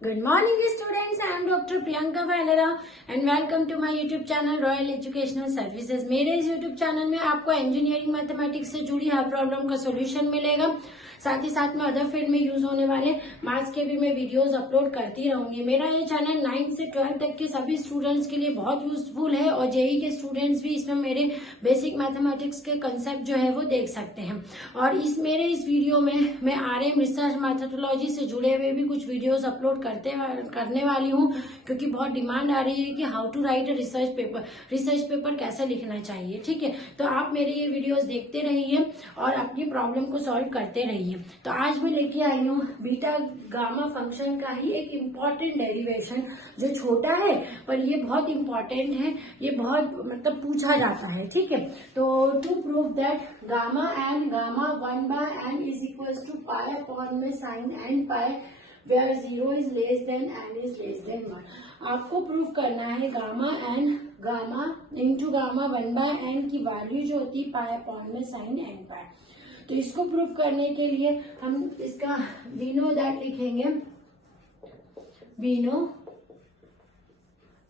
Good morning students, I am Dr. Priyanka Valera and welcome to my YouTube channel Royal Educational Services। मेरे इस YouTube channel में आपको engineering mathematics से जुड़ी हर problem का solution मिलेगा। साथ ही साथ में अदर फील्ड में यूज होने वाले मैथ्स के भी मैं वीडियोस अपलोड करती रहूंगी। मेरा ये चैनल 9 से 12 तक के सभी स्टूडेंट्स के लिए बहुत यूजफुल है और जेई के स्टूडेंट्स भी इसमें मेरे बेसिक मैथमेटिक्स के कंसेप्ट जो है वो देख सकते हैं। और मेरे इस वीडियो में मैं आरएम रिसर्च मैथोडोलॉजी से जुड़े हुए भी कुछ वीडियोस अपलोड करने वाली हूँ, क्योंकि बहुत डिमांड आ रही है कि how to write a research paper कैसे लिखना चाहिए। ठीक है, तो आप मेरे ये वीडियोस देखते रहिए और अपनी प्रॉब्लम को सॉल्व करते रहिए। तो आज मैं लेके आई हूँ बीटा गामा फंक्शन का ही एक इम्पॉर्टेंट डेरिवेशन, जो छोटा है पर ये बहुत इम्पॉर्टेंट है, ये बहुत मतलब पूछा जाता है। ठीक है, तो to prove that gamma n gamma 1/n is equals to pi upon में sine N pi where 0 is less than n is less than 1। आपको प्रूव करना है gamma n gamma into gamma 1/n की वैल्यू जो होती है pi upon में sine N pi. तो इसको प्रूव करने के लिए हम इसका वी नो दैट लिखेंगे। वी नो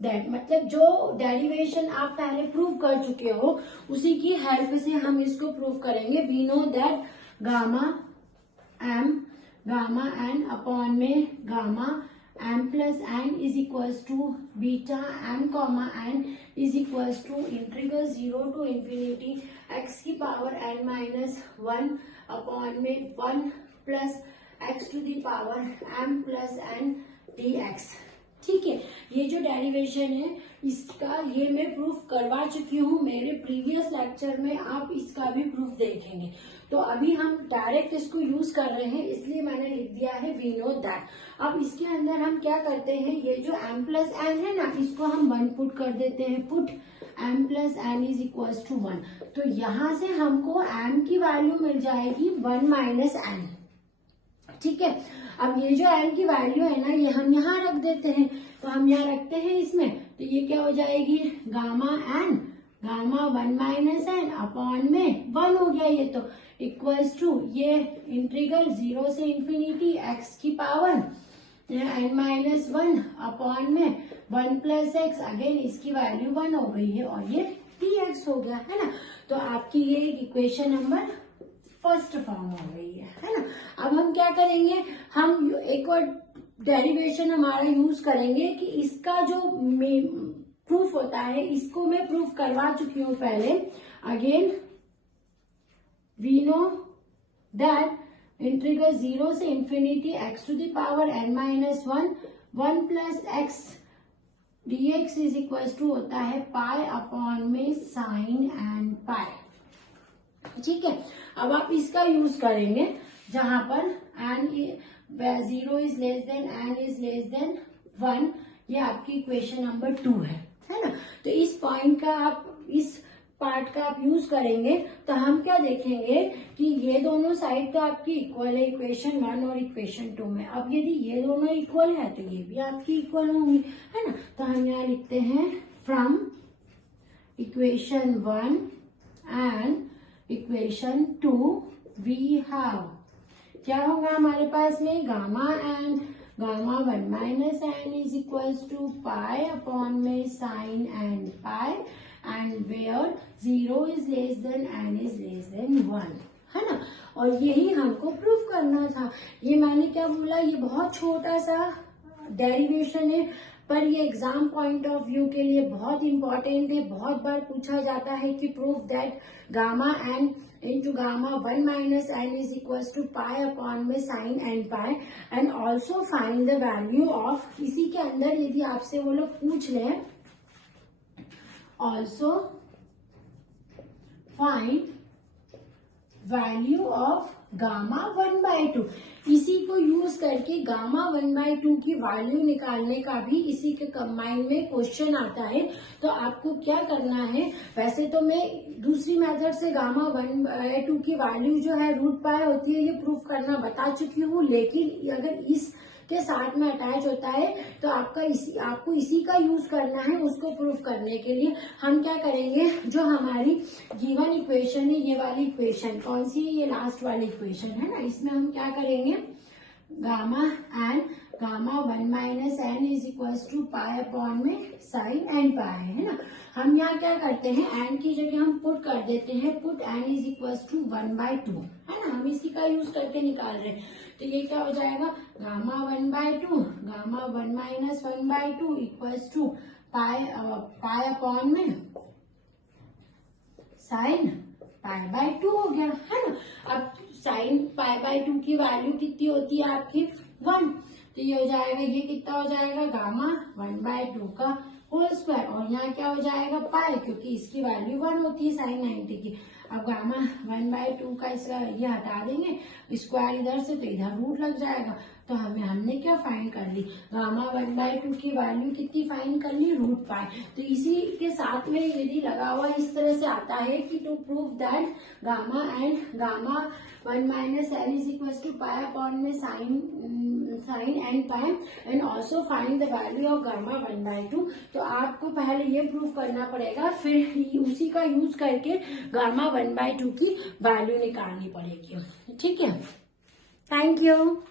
दैट मतलब जो डेरिवेशन आप पहले प्रूव कर चुके हो उसी की हेल्प से हम इसको प्रूव करेंगे। We know that gamma n upon में gamma m plus n is equals to beta m comma n is equals to integral 0 to infinity x की पावर n माइनस 1 अपॉन में 1 plus x to the power m plus n dx। ठीक है, ये जो derivation है इसका ये मैं प्रूफ करवा चुकी हूँ मेरे प्रीवियस लेक्चर में, आप इसका भी प्रूफ देखेंगे। तो अभी हम डायरेक्ट इसको यूज कर रहे हैं, इसलिए मैंने लिख दिया है वी नो दैट। अब इसके अंदर हम क्या करते हैं, ये जो m प्लस n है ना, इसको हम 1 पुट कर देते हैं। Put m plus n is equals to 1। तो यहां से हमको m की वैल्यू मिल जाएगी 1 माइनस n। ठीक है, अब ये जो m की वैल्यू है ना, ये हम यहाँ रख देते हैं। तो हम यहाँ रखते हैं इसमें, तो ये क्या हो जाएगी gamma n gamma 1 minus n upon में 1 हो गया ये, तो इक्वल्स टू ये इंटीग्रल 0 से इंफिनिटी x की पावर n माइनस 1 अपॉन में 1 प्लस x, अगेन इसकी वैल्यू 1 हो गई है और ये dx हो गया है ना। तो आपकी ये इक्वेशन नंबर फर्स्ट फॉर्म हो गई है ना। अब हम क्या करेंगे, हम एक और डेरिवेशन हमारा यूज करेंगे कि इसका जो प्रूफ होता है इसको मैं प्रूफ करवा चुकी हूँ पहले। Again we know that integral 0 से infinity x to the power n minus 1 plus x dx is equal to होता है पाई अपॉन में साइन एन पाई। ठीक है, अब आप इसका यूज करेंगे जहां पर n 0 is less than n is less than 1। ये आपकी इक्वेशन नंबर 2 है ना। तो इस पॉइंट का आप इस पार्ट का आप यूज करेंगे तो हम क्या देखेंगे कि ये दोनों साइड तो आपकी इक्वल है इक्वेशन 1 और इक्वेशन 2 में। अब यदि ये दोनों इक्वल है तो ये भी आपकी इक्वल होंगी, है ना। तो हम यहाँ लिखते हैं from equation 1 and equation 2 we have, क्या होगा हमारे पास में gamma n gamma 1 minus N is equals to pi upon में sine N pi and where 0 is less than n is less than 1, है ना। और यही हमको प्रूफ करना था। ये मैंने क्या बोला, ये बहुत छोटा सा डेरिवेशन है पर ये एग्जाम पॉइंट ऑफ व्यू के लिए बहुत इंपॉर्टेंट है। बहुत बार पूछा जाता है कि proof that gamma n into gamma 1 minus N is equals to pi upon में sine N pi and also find the value of. इसी के अंदर यदि आपसे वो लोग पूछ लें also find value of gamma 1/2, इसी को यूज करके गामा 1/2 की वैल्यू निकालने का भी इसी के कंबाइन में क्वेश्चन आता है। तो आपको क्या करना है, वैसे तो मैं दूसरी मेथड से गामा 1/2 की वैल्यू जो है रूट पाई होती है ये प्रूफ करना बता चुकी हूँ, लेकिन अगर इस के साथ में अटैच होता है तो आपको इसी का यूज करना है उसको प्रूफ करने के लिए। हम क्या करेंगे, जो हमारी गिवन इक्वेशन है ये वाली इक्वेशन कौन सी है, ये लास्ट वाली इक्वेशन है ना, इसमें हम क्या करेंगे gamma gamma 1 minus N is equal to pi upon में साइन एन पाई है ना। हम यहाँ क्या करते हैं, एन की जगह हम पुट कर देते हैं, put N is equal to 1/2 है ना, हम इसी का यूज करके निकाल रहे हैं। तो ये क्या हो जाएगा, gamma 1/2 gamma 1 minus 1/2 equals to pi upon में साइन पाई/2 हो गया है ना। अब साइन पाई/2 की वैल्यू कितनी होती है आपकी 1, तो ये हो जाएगा, ये कितना हो जाएगा गामा 1/2 का होल स्क्वायर, और यहाँ क्या हो जाएगा पाई, क्योंकि इसकी वैल्यू 1 होती है साइन 90 की। अब गामा 1/2 का इसका ये हटा देंगे स्क्वायर इधर से, तो इधर रूट लग जाएगा। तो हमने क्या फाइंड कर ली, गामा 1/2 की वैल्यू कितनी फाइंड कर ली, रूट पाई। तो इसी के साथ में यदि लगा हुआ इस तरह से आता है कि to prove that gamma 1 minus N is equal to pi upon में sine N pi and also find the value of gamma 1/2। तो आपको पहले ये प्रूव करना पड़ेगा, फिर उसी का यूज करके गामा 1/2 की वैल्यू निकालनी पड़ेगी। ठीक है, थैंक यू।